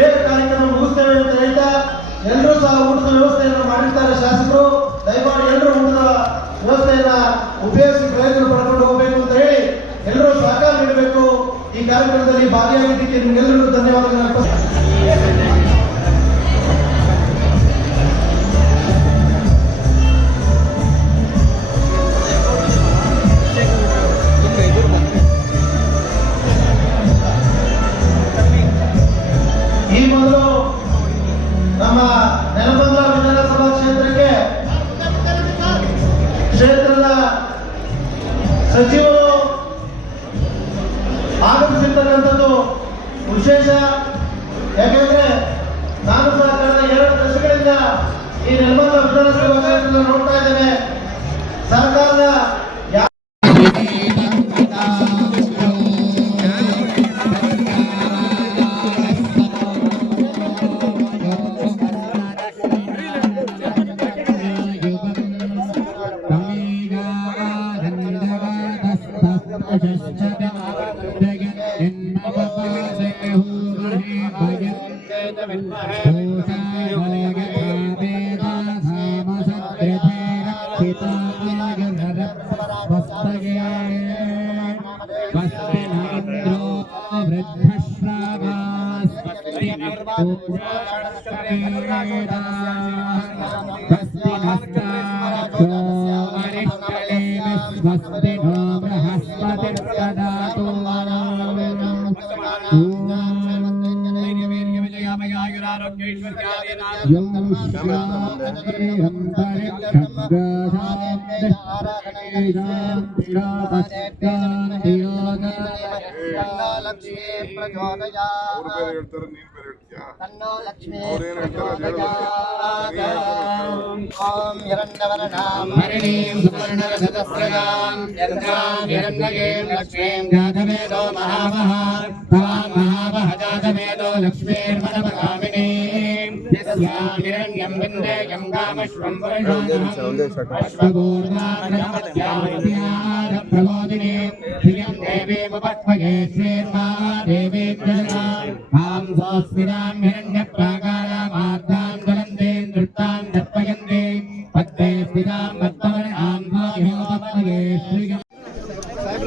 ಬೇಗ ಕಾರ್ಯಕ್ರಮ ಮುಗಿಸ್ತೇವೆ ಅಂತ ಹೇಳ್ತಾ ಎಲ್ಲರೂ ಸಹ ಊಟದ ವ್ಯವಸ್ಥೆಯನ್ನು ಮಾಡಿರ್ತಾರೆ ಶಾಸಕರು. ದಯಮಾಡಿ ಎಲ್ಲರೂ ಊಟದ ವ್ಯವಸ್ಥೆಯನ್ನ ಉಪಯೋಗಿಸಿ ಪ್ರಯೋಜನ ಪಡ್ಕೊಂಡು ಹೋಗಬೇಕು ಅಂತ ಹೇಳಿ ಎಲ್ಲರೂ ಸಹಕಾರ ನೀಡಬೇಕು. ಈ ಕಾರ್ಯಕ್ರಮದಲ್ಲಿ ಭಾಗಿಯಾಗಿದ್ದಕ್ಕೆ ನಿಮ್ಗೆಲ್ಲರಿಗೂ ಧನ್ಯವಾದಗಳನ್ನು. ಈ ಮೊದಲು ನಮ್ಮ ನೆಲಮಂಗಲ ವಿಧಾನಸಭಾ ಕ್ಷೇತ್ರದ ಸಚಿವರು ಆಗಮಿಸಿರ್ತಕ್ಕಂಥದ್ದು ವಿಶೇಷ. ಯಾಕೆಂದ್ರೆ ನಾನು ಸಹ ಕಳೆದ 2 ದಶಕಗಳಿಂದ ಈ ನೆಲಮಂಗಲ ವಿಧಾನಸಭಾ ಕ್ಷೇತ್ರದಲ್ಲಿ ನೋಡ್ತಾ ಇದ್ದೇನೆ. ಸರ್ಕಾರದ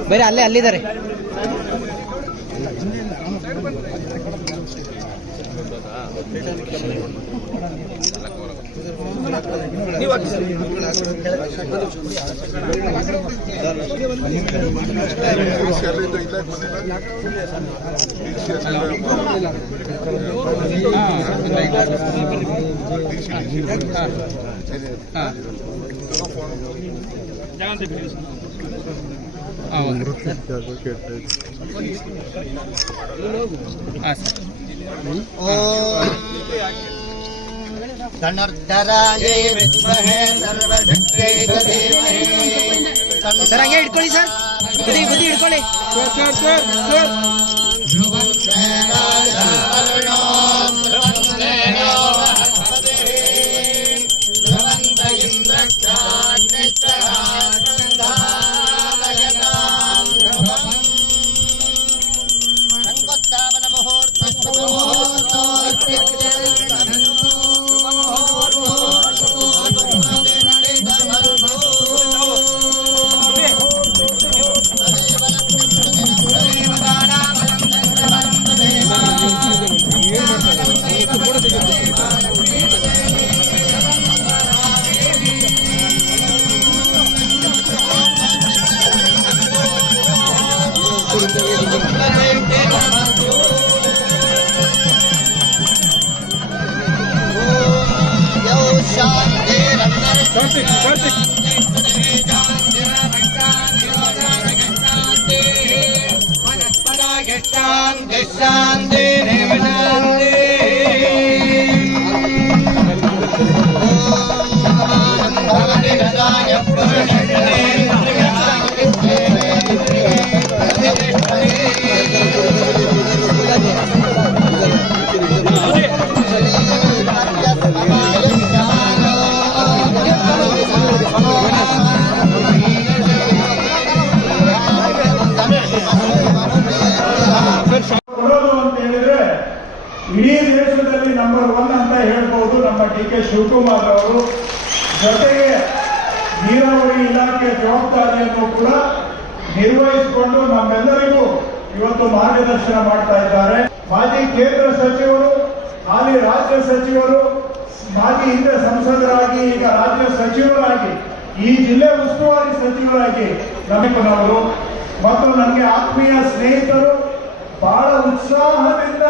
ಬೇರೆ ಅಲ್ಲಿದ್ದಾರೆ. ಧನುರ್ಧರಾಯೈ ವಿದ್ಮಹೇ ಸರ್ವಶಕ್ತೈ ಧೀಮಹಿ. ಸರ್ ಹಂಗೆ ಇಟ್ಕೊಳ್ಳಿ ಸರ್, ಬುದ್ಧಿ ಇಟ್ಕೊಳ್ಳಿ. ಧ್ರುವಂ ಶ್ರೇರಾಜಾರುಣೋ ಧ್ರುವಂ ನೇನೋ ವಹಸ್ಪತಿಃ ಧ್ರುವಂತ ಇಂದ್ರಶ್ಚಾಗ್ನಿಶ್ಚರಾತ್ಮಂಧಾರಯತಾಂ ಧ್ರುವಂ. ಶಂಖೋತ್ಥಾಪನ ಮುಹೂರ್ತ ದೇಶದಲ್ಲಿ ನಂಬರ್ 1 ಅಂತ ಹೇಳ್ಬೋದು ನಮ್ಮ ಡಿ ಕೆ ಶಿವಕುಮಾರ್ ಅವರು. ಜೊತೆಗೆ ನೀರಾವರಿ ಇಲಾಖೆ ಜವಾಬ್ದಾರಿಯನ್ನು ಕೂಡ ನಿರ್ವಹಿಸಿಕೊಂಡು ನಮ್ಮೆಲ್ಲರಿಗೂ ಇವತ್ತು ಮಾರ್ಗದರ್ಶನ ಮಾಡ್ತಾ ಇದ್ದಾರೆ. ಮಾಜಿ ಕೇಂದ್ರ ಸಚಿವರು, ಹಾಲಿ ರಾಜ್ಯ ಸಚಿವರು, ಮಾಜಿ ಹಿಂದೆ ಸಂಸದರಾಗಿ ಈಗ ರಾಜ್ಯ ಸಚಿವರಾಗಿ ಈ ಜಿಲ್ಲೆ ಉಸ್ತುವಾರಿ ಸಚಿವರಾಗಿ ನಮ್ಮವರು ಮತ್ತು ನನಗೆ ಆತ್ಮೀಯ ಸ್ನೇಹಿತರು ಬಹಳ ಉತ್ಸಾಹದಿಂದ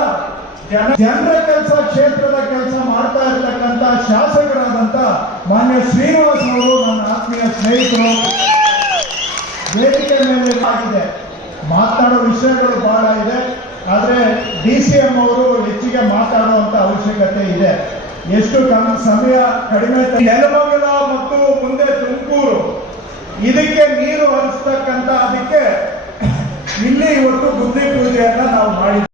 ಜನರ ಕೆಲಸ, ಕ್ಷೇತ್ರದ ಕೆಲಸ ಮಾಡ್ತಾ ಇರ್ತಕ್ಕಂಥ ಶಾಸಕರಾದಂತ ಮಾನ್ಯ ಶ್ರೀನಿವಾಸ್ ಅವರು ನನ್ನ ಆತ್ಮೀಯ ಸ್ನೇಹಿತರು. ವೇದಿಕೆ ಮೇಲೆ ಆಗಿದೆ, ಮಾತನಾಡೋ ವಿಷಯಗಳು ಬಹಳ ಇದೆ. ಆದ್ರೆ DCM ಅವರು ಹೆಚ್ಚಿಗೆ ಮಾತಾಡುವಂತ ಅವಶ್ಯಕತೆ ಇದೆ. ಎಷ್ಟು ಸಮಯ ಕಡಿಮೆ. ನೆಲಮಂಗಲ ಮತ್ತು ಮುಂದೆ ತುಮಕೂರು ಇದಕ್ಕೆ ನೀರು ಹರಿಸ್ತಕ್ಕಂಥ ಅದಕ್ಕೆ ಇಲ್ಲಿ ಇವತ್ತು ಬುದ್ಧಿ ಪೂಜೆಯನ್ನ ನಾವು ಮಾಡಿದ್ದೇವೆ.